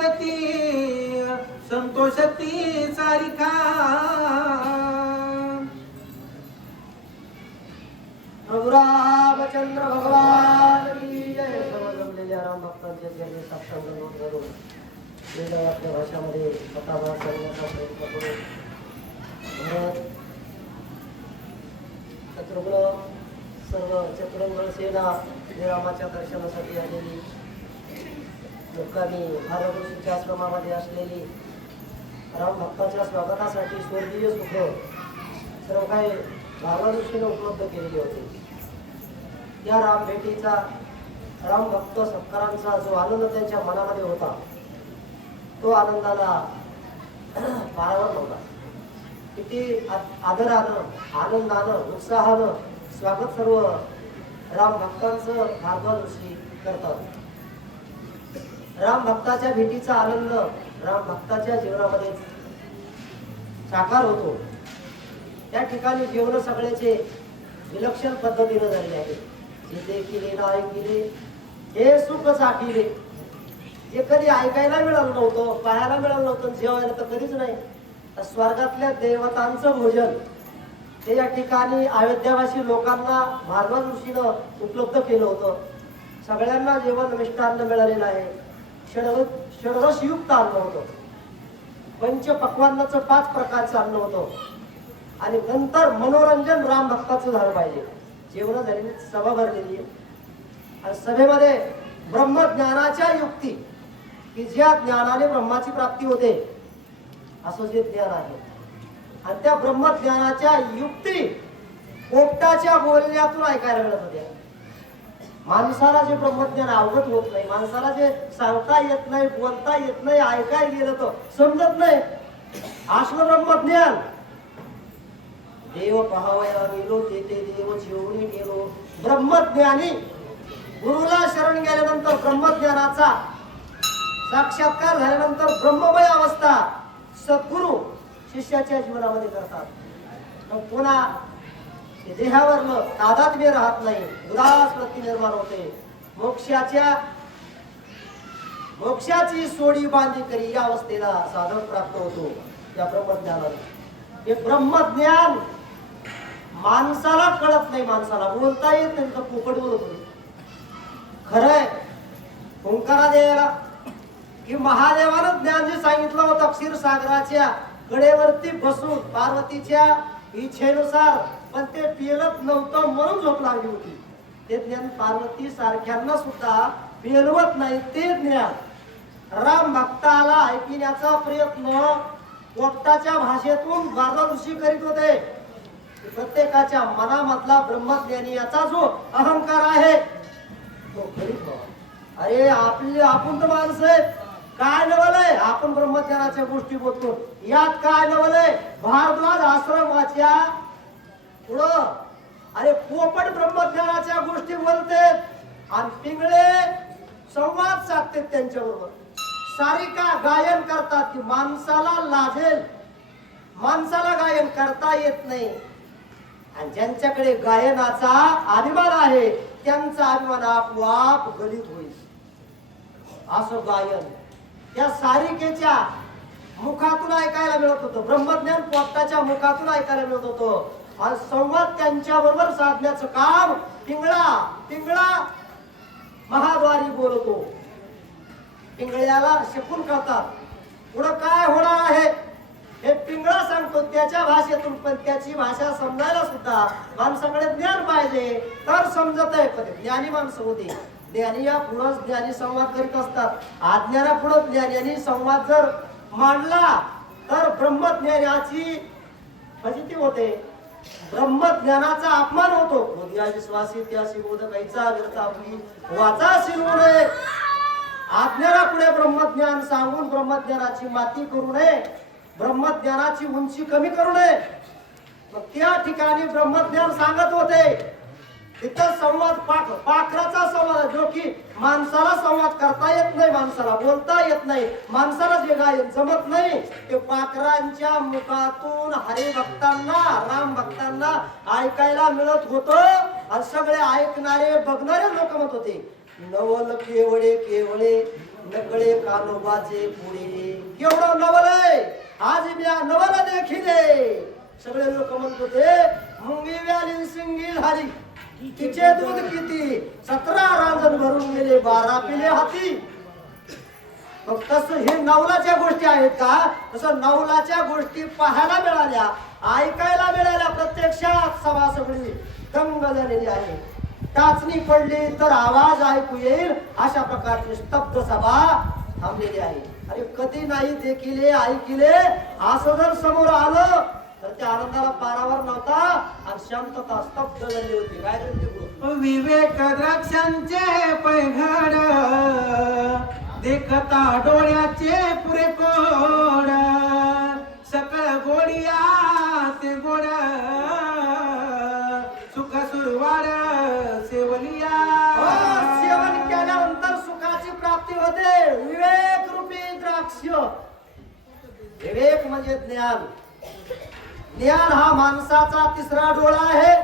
रामदासी संवादती संतोषती सारिका. प्रभू रामचंद्र भगवान जय. सर्व जमलेल्या राम भक्तांचे त्यांनी साक्षांग करून वेगळ्या भाषामध्ये कथाभाग करण्याचा प्रयत्न करून. भरत शत्रुघ्न सर्व चतुरंग सेना रामाच्या दर्शनासाठी आलेली. मुक्कामी भारतऋषीच्या आश्रमामध्ये असलेली राम भक्ताच्या स्वागतासाठी स्वर्गीय सुख सर्व काही भागवतऋषीने उपलब्ध केलेली होती. या राम भेटीचा राम भक्त सत्कारांचा जो आनंद त्यांच्या मनामध्ये होता तो आनंदाला पारावर नव्हता. किती आदरानं आनंदानं उत्साहानं स्वागत सर्व राम भक्तांचं भागवत ऋषी करतात. राम भक्ताच्या भेटीचा आनंद राम भक्ताच्या जीवनामध्ये साकार होतो. त्या ठिकाणी जेवण सगळ्याचे विलक्षण पद्धतीनं झालेले आहे. जिथे किले नाही केले हे सुख चाटिले जे कधी ऐकायला मिळालं नव्हतं पाहायला मिळालं नव्हतं जेवायला तर कधीच नाही. स्वर्गातल्या देवतांचं भोजन ते या ठिकाणी अयोध्यावासी लोकांना भागवत ऋषीनं उपलब्ध केलं होतं. सगळ्यांना जेवण मिष्टान्न मिळालेलं आहे. षड षडरसयुक्त अन्न होतं. पंचपक्वान्नाचं पाच प्रकारचं अन्न होतं. आणि नंतर मनोरंजन राम भक्ताचं झालं पाहिजे. जेवण झालेली सभा भरलेली. आहे आणि सभेमध्ये ब्रह्मज्ञानाच्या युक्ती की ज्या ज्ञानाने ब्रह्माची प्राप्ती होते असं जे ज्ञान आहे. आणि त्या ब्रह्मज्ञानाच्या युक्ती पोपटाच्या बोलण्यातून ऐकायला मिळत होत्या. माणसाला जे ब्रह्मज्ञान अवगत होत नाही माणसाला जे सांगता येत नाही बोलता येत नाही ऐकाय गेलं तर समजत नाही. आश्व ब्रह्मज्ञान. देव पहावया गेलो ते ते देव जेवणी गेलो. ब्रह्मज्ञानी गुरुला शरण गेल्यानंतर ब्रह्मज्ञानाचा साक्षात्कार झाल्यानंतर ब्रह्ममय अवस्था सद्गुरु शिष्याच्या जीवनामध्ये करतात. मग पुन्हा देहावर तादात्म्य राहत नाही उदास वृत्ती निर्माण होते. मोक्षाच्या मोक्षाची सोडी बांधी करी या अवस्थेला साधन प्राप्त होतो या ब्रह्मज्ञानाने हे ब्रह्मज्ञान माणसाला कळत नाही माणसाला बोलता येत नाही तर बोलत होते. खरंय ओंकारा द्यायला की महादेवानं ज्ञान जे सांगितलं होतं क्षीरसागराच्या कडेवरती बसून पार्वतीच्या इच्छेनुसार पण ते पेलत नव्हतं म्हणून झोप लागली होती. ते ज्ञान पार्वती सारख्यांना सुद्धा पेलवत नाही ते ज्ञान. राम भक्ताला ऐकण्याचा प्रयत्न वक्ताच्या भाषेतून बाबा ऋषी करीत होते. प्रत्येकाच्या मनामधला ब्रह्मज्ञानी याचा जो अहंकार आहे तो करीत अरे आपले आपण तर माणसं आहेत. काय नवलय आपण ब्रह्मज्ञानाच्या गोष्टी बोलतो. यात काय नवलय भारद्वाज आश्रमाच्या पुढं. अरे पोपट ब्रह्मज्ञानाच्या गोष्टी बोलते आणि पिंगळे संवाद साधते त्यांच्याबरोबर. सारिका गायन करतात की माणसाला लाजेल. माणसाला गायन करता येत नाही. आणि ज्यांच्याकडे गायनाचा अभिमान आहे त्यांचा अभिमान आपोआप गलित होईल. असं गायन त्या सारिकेच्या मुखातून ऐकायला मिळत होतं. ब्रह्मज्ञान पोपटाच्या मुखातून ऐकायला मिळत होतं. आणि संवाद त्यांच्या बरोबर साधण्याचं काम पिंगळा पिंगळा महाद्वारी बोलतो. पिंगळ्याला शकून करतात. पुढं काय होणार आहे? हे पिंगळा सांगतो त्याच्या भाषेतून पण त्याची भाषा समजायला सुद्धा माणसाकडे ज्ञान पाहिजे तर समजत आहे पण ज्ञानी माणसं होते. ज्ञानी या पुढं ज्ञानी संवाद करीत असतात. आज्ञाना पुढं ज्ञानी संवाद जर मांडला तर ब्रह्मज्ञानाची फजिती होते. ब्रह्मज्ञानाचा अपमान होतो. बुद्धियाची श्वासी त्याशी बोधकायचा व्यर्थ आपली वाचा शिरवू नये. आज्ञाला पुढे ब्रह्मज्ञान सांगून ब्रह्मज्ञानाची माती करू नये. ब्रह्मज्ञानाची उंची कमी करू नये. मग त्या ठिकाणी ब्रह्मज्ञान सांगत होते. इथं संवाद पाख पाखराचा संवाद जो की माणसाला संवाद करता येत नाही माणसाला बोलता येत नाही माणसाला जे गायन जमत नाही ते पाखरांच्या मुखातून हरिभक्तांना राम भक्तांना ऐकायला मिळत होत आणि सगळे ऐकणारे बघणारे लोक म्हणत होते नवल केवळे केवळे नकळे कानोबाचे पुढे. केवढं नवल आहे. आज मी नवल देखील सगळे लोक म्हणत होते मुंगी व्याली सिंगी हरी. तिचे दूध किती? सतरा रांजण भरून गेले बारा पिले हाती. मग तसं हे नवलाच्या गोष्टी आहेत का? तसं नवलाच्या गोष्टी पाहायला मिळाल्या ऐकायला मिळाल्या प्रत्यक्षात सभा सगळी दंग झालेली आहे. टाचणी पडली तर आवाज ऐकू येईल अशा प्रकारची स्तब्ध सभा थांबलेली आहे. अरे कधी नाही देखिले ऐकिले? असं जर समोर आलं तर त्या आनंदाला पारावर नव्हता आणि शांतता स्तब्ध झाली होती. काय? विवेक द्राक्षांचे पैघड देखता डोळ्याचे पुरे कोड सकळ गोडिया ते गोड सुख सुरवाड सेवलिया. हो, सेवन केल्यानंतर सुखाची प्राप्ती होते. विवेक रूपी द्राक्ष. विवेक म्हणजे ज्ञान. ज्ञान हा माणसाचा तिसरा डोळा आहे.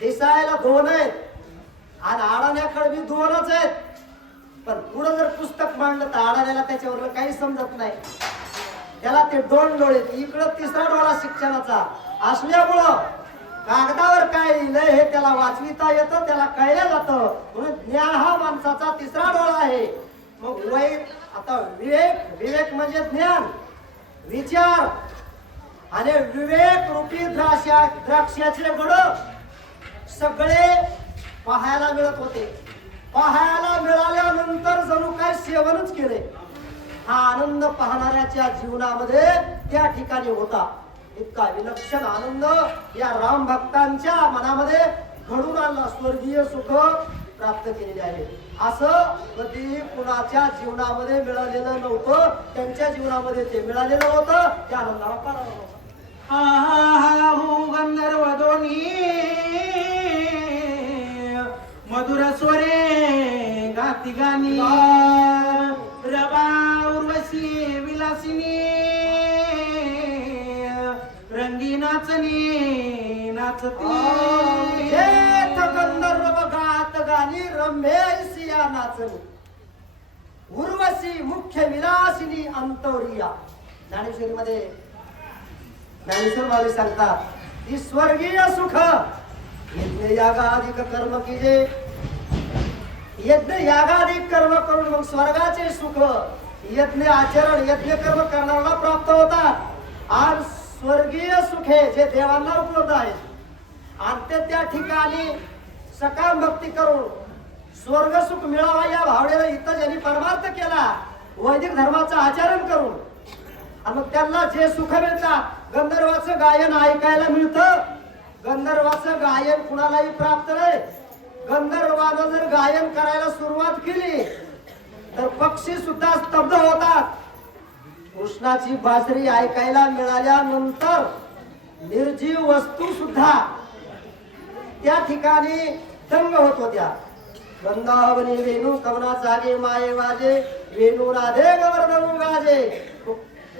दिसायला दोन आहेत. आणि आडाण्याकडे बी दोनच आहेत. पण पुढं जर पुस्तक मांडलं तर आडाण्याला त्याच्यावर काही समजत नाही. त्याला ते दोन डोळे इकडं तिसरा डोळा शिक्षणाचा. असल्यामुळं कागदावर काय लिहिलंय हे त्याला वाचविता येतं त्याला कळलं जातं. म्हणून ज्ञान हा माणसाचा तिसरा डोळा आहे. मग वय आता विवेक विवेक म्हणजे ज्ञान. विचार. आणि विवेक रूपी द्राक्षा द्राक्षाचे गड सगळे पाहायला मिळत होते. पाहायला मिळाल्यानंतर जणू काय सेवनच केले. हा आनंद पाहणाऱ्याच्या जीवनामध्ये त्या ठिकाणी होता. इतका विलक्षण आनंद या राम भक्तांच्या मनामध्ये घडून आला. स्वर्गीय सुख प्राप्त केलेले आहे. असं कधी कुणाच्या जीवनामध्ये मिळालेलं नव्हतं. त्यांच्या जीवनामध्ये ते मिळालेलं होतं. त्या आनंदाला पारावर हो गंधर्व दोन्ही. मधुर स्वरे गाती गाणी. रबा उर्वशी विलासिनी. रंगी नाचनी नाचती. गंधर्व गात गाणी रमेशिया नाचणी उर्वशी मुख्य विलासिनी अंतोरिया. ज्ञानेश्वरी मध्ये ज्ञानेश्वर माऊली सांगतात की स्वर्गीय सुख. यज्ञ यागाधिक कर्म कीजे. यज्ञ यागाधिक कर्म करून मग स्वर्गाचे सुख यज्ञ आचरण यज्ञ कर्म करणाऱ्याला प्राप्त होतात. आज स्वर्गीय सुखे जे देवांना उपलब्ध आहे. आणि ते त्या ठिकाणी सकाम भक्ती करून स्वर्ग सुख मिळावा या भावनेला इथं ज्यांनी परमार्थ केला वैदिक धर्माचं आचरण करून आणि मग त्यांना जे सुख मिळतात गंधर्वाचं गायन ऐकायला मिळतं. गंधर्वाचं गायन कुणालाही प्राप्त नाही. गंधर्वानं जर गायन करायला सुरुवात केली तर पक्षी सुद्धा स्तब्ध होतात. कृष्णाची बासरी ऐकायला मिळाल्यानंतर निर्जीव वस्तू सुद्धा त्या ठिकाणी दंग होत होत्या. वृंदावनी वेणू कवना जागे माये वाजे वेणू राधे गवर्धन गाजे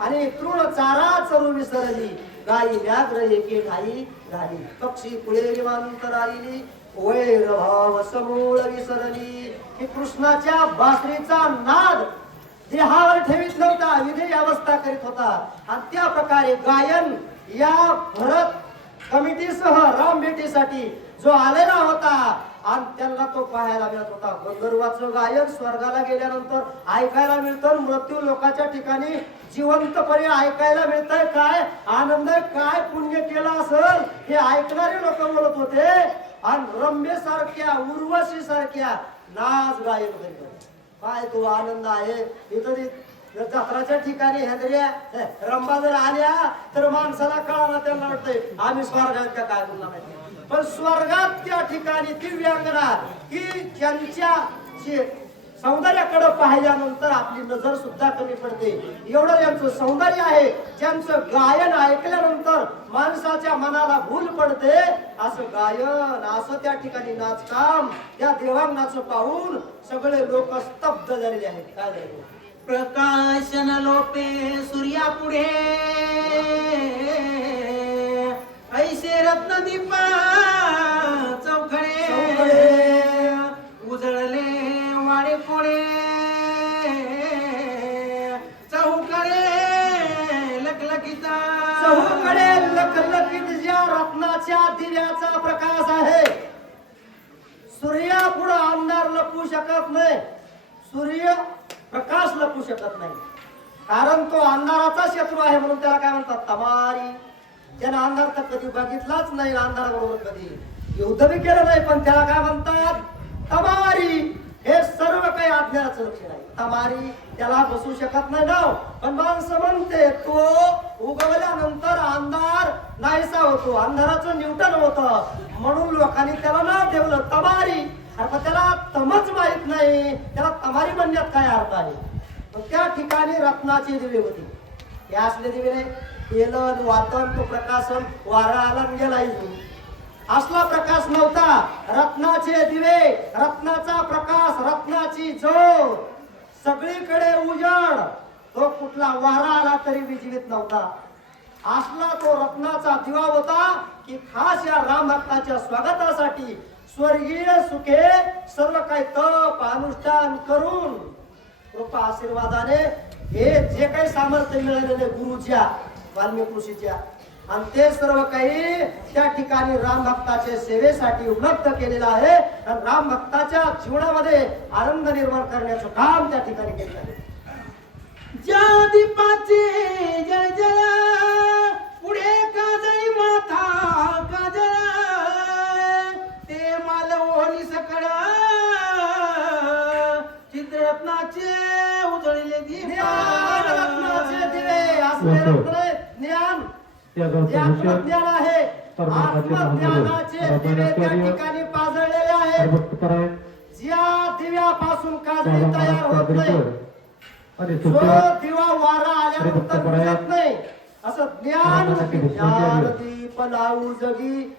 आणि तृण चारा चरू विसरली. गाई व्याघ्र एके ठाई झाली पक्षी पुढे विमांतर आलेली. वैरभाव समूळ विसरली. ही कृष्णाच्या बासरीचा नाद देहावर ठेवीत नव्हता. विधेय अवस्था करीत होता. आणि त्या प्रकारे गायन या भरत कमिटीसह राम भेटीसाठी जो आलेला होता आणि त्यांना तो पाहायला मिळत होता. गंधर्वाचं गायन स्वर्गाला गेल्यानंतर ऐकायला मिळतं मृत्यू लोकांच्या ठिकाणी जिवंतपणे ऐकायला मिळतंय. काय आनंद काय पुण्य केला असेल? हे ऐकणारे लोक बोलत होते. आणि रम्य सारख्या उर्वशी सारख्या नाच गायन करीत काय तो आनंद आहे? इथं जत्राच्या ठिकाणी हेंद्र्या रंबा जर आल्या तर माणसाला कळाला त्यांना वाटतंय आम्ही स्वर्गात काय बोलणार नाही पण स्वर्गात त्या ठिकाणी ती व्यंगना की ज्यांच्या सौंदर्याकडे पाहिल्यानंतर आपली नजर सुद्धा कमी पडते. एवढं यांचं सौंदर्य आहे ज्यांचं गायन ऐकल्यानंतर माणसाच्या मनाला भूल पडते. असं गायन असं त्या ठिकाणी नाचकाम त्या देवांनाचं पाहून सगळे लोक स्तब्ध झालेले आहेत. काय झाले? प्रकाशन लोपे सूर्या पुढे सूर्याच्या दिव्याचा प्रकाश आहे. सूर्या पुढे अंधार लपू शकत नाही. सूर्य प्रकाश लपू शकत नाही. कारण तो अंधाराचा शत्रू आहे म्हणून त्याला काय म्हणतात? तमारी. त्यानं अंधार तर कधी बघितलाच नाही अंधाराबरोबर कधी युद्ध बी केलं नाही पण त्याला काय म्हणतात? तमारी. हे सर्व काही अज्ञानाचं लक्षण आहे. तमारी त्याला बसू शकत नाही नाव. पण माणसं म्हणते तो उगवल्यानंतर अंधार नाहीसा होतो अंधाराचं न्यूटन होतं. म्हणून लोकांनी त्याला नाव ठेवलं तमारी. अरे त्याला तमच माहीत नाही. त्याला तमारी म्हणण्यात काय अर्थ आहे? त्या ठिकाणी रत्नाची दिवे होती. हे असले दिवे नाही तेलन वातन तो प्रकाशन वारा आला गेला असला प्रकाश नव्हता. रत्नाचे दिवे रत्नाचा प्रकाश रत्नाची जोड. सगळीकडे उजळ तो कुठला वारा आला तरी विजवीत नव्हता. असला तो रत्नाचा दिवा होता की खास या राम भक्ताच्या स्वागतासाठी स्वर्गीय सुखे सर्व काही तप अनुष्ठान करून कृपा आशीर्वादाने हे जे काही सामर्थ्य मिळालेले गुरुच्या वाल्मिक ऋषीच्या आणि ते सर्व काही त्या ठिकाणी राम भक्ताच्या सेवेसाठी उपलब्ध केलेलं आहे. आणि राम भक्ताच्या जीवनामध्ये आनंद निर्माण करण्याचं काम त्या ठिकाणी केलं आहे. ज्या दीपाचे जय जय पुढे काजळी माथा काजळ ते मालवणी सकळ चित्ररत्नाचे उजळले ज्ञान रत्नाचे दिवे असले असो. रत्न ज्ञान आत्मज्ञान आहे आत्मज्ञानाचे. दिवे त्या. ठिकाणी पाजळलेले आहेत ज्या दिव्यापासून काजळी तयार होत नाही दिवा वारा आल्यानंतर नाही असं ज्ञान ज्ञान. दीप लावू जगी